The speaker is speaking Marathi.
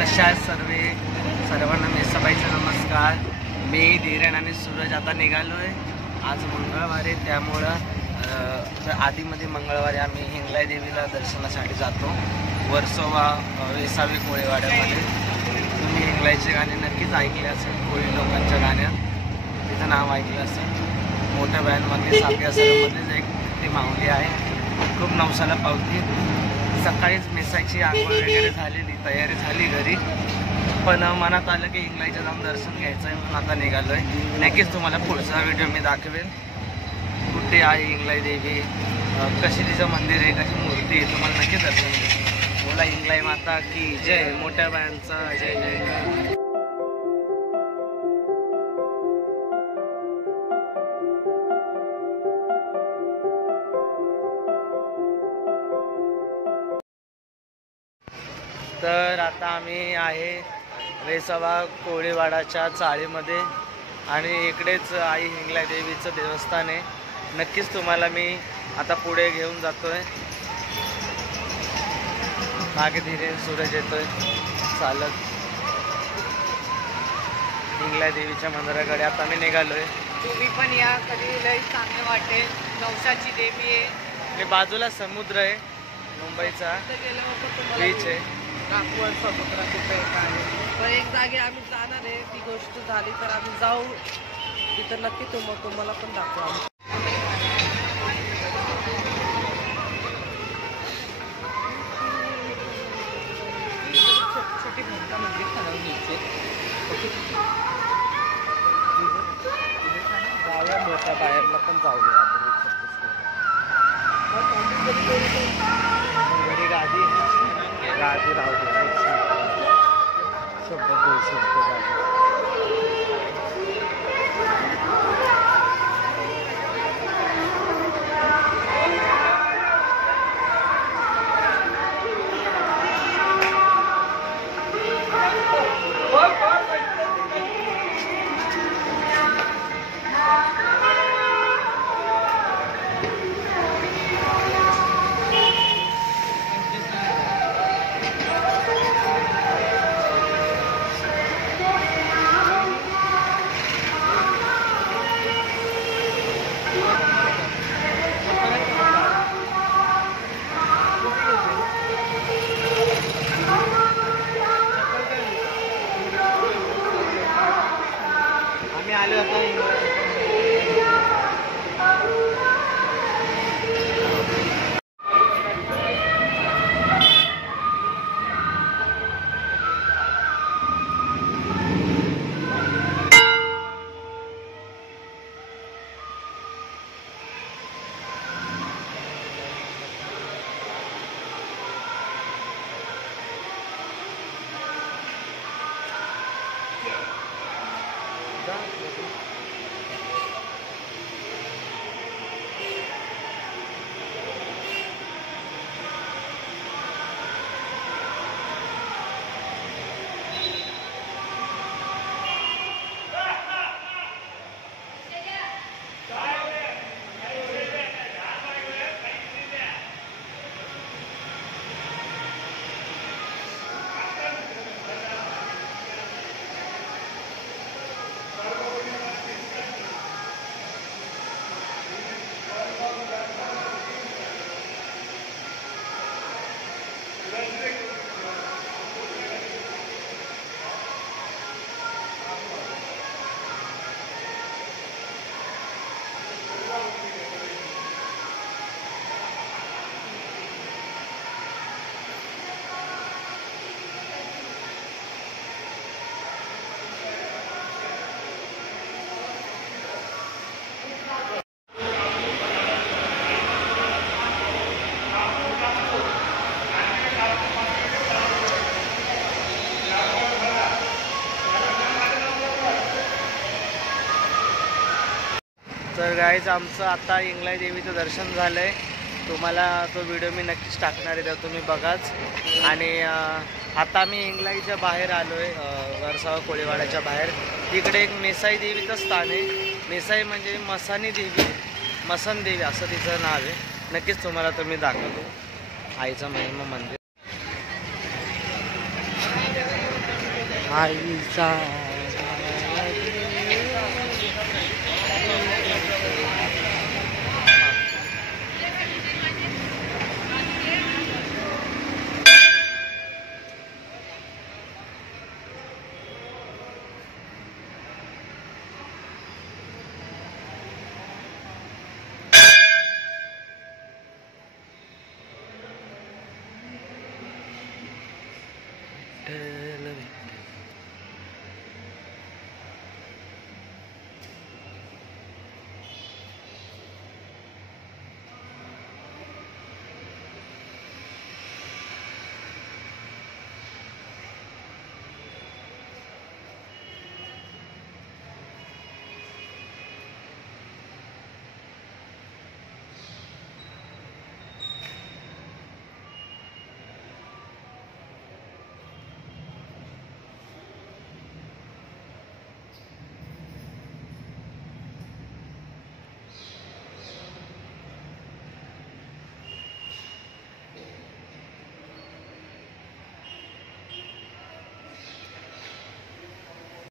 कशा आहेत सर्वांना मेसाबाईचा नमस्कार। मी धीरण आणि सूरज आता निघालो आहे। आज मंगळवार आहे, त्यामुळं आधीमध्ये मंगळवारी आम्ही हिंगलाई देवीला दर्शनासाठी जातो। वर्सोवा वेसावी कोळीवाड्यामध्ये तुम्ही हिंगलाईचे गाणे नक्कीच ऐकले असेल। कोळी लोकांच्या गाण्यात तिचं नाव ऐकलं असेल। मोठ्या बँडमध्ये सापियासरमध्येच एक ती माऊली आहे, खूप नवसाला पावती। सकाळीच मेसाची आंघोळ वगैरे झालेली, तयारी झाली घरी, पण मनात आलं की हिंगलाईचं जाऊन दर्शन घ्यायचं आहे म्हणून आता निघालो आहे। नक्कीच तुम्हाला पुढचा व्हिडिओ मी दाखवेन, कुठे आहे हिंगलाई देवी, कशी तिचं मंदिर आहे, कशी मूर्ती आहे, तुम्हाला नक्की दर्शन घ्यायचं। बोला हिंगलाई माता की जय, मोठ्या बायांचा जय जय। तर आता आम्ही आहे वेसावा कोळीवाडाच्या चाळीमध्ये आणि इकडेच आई हिंगलाई देवीचं देवस्थान आहे। नक्कीच तुम्हाला मी आता पुढे घेऊन जातोय। मागे धीरे सूरज येतोय चालत हिंगलाई देवीच्या मंदिराकडे आता मी निघालोय। तुम्ही पण या, कधी लई चांगलं वाटेल। नवसाची देवी आहे, हे बाजूला समुद्र आहे, मुंबईचा बीच आहे। नागपूर समुद्र तिथं एक आहे, पण एक जागे आम्ही जाणार आहे। ती गोष्ट झाली तर आम्ही जाऊ तिथं, नक्की तुम्हाला पण दाखवू आम्ही। छोटी भूमिका म्हणजे ठरवण्याची जाऊया, मोठ्या बाहेरला पण जाऊया आपण। घरी गादी राहू दे, शब्द गादी। तर गाईज आमचं आता हिंगलाई देवीचं दर्शन झालं आहे। तुम्हाला तो व्हिडिओ मी नक्कीच टाकणार आहे, तर तुम्ही बघाच। आणि आता मी हिंगलाईच्या बाहेर आलो आहे, वर्सोवा कोळीवाड्याच्या बाहेर। तिकडे एक मेसाई देवीचं स्थान आहे। मेसाई म्हणजे मसानी देवी, मसन देवी असं तिचं नाव आहे। नक्कीच तुम्हाला तो मी दाखवतो आईचं महिमा मंदिर। आईचा विठ्ठल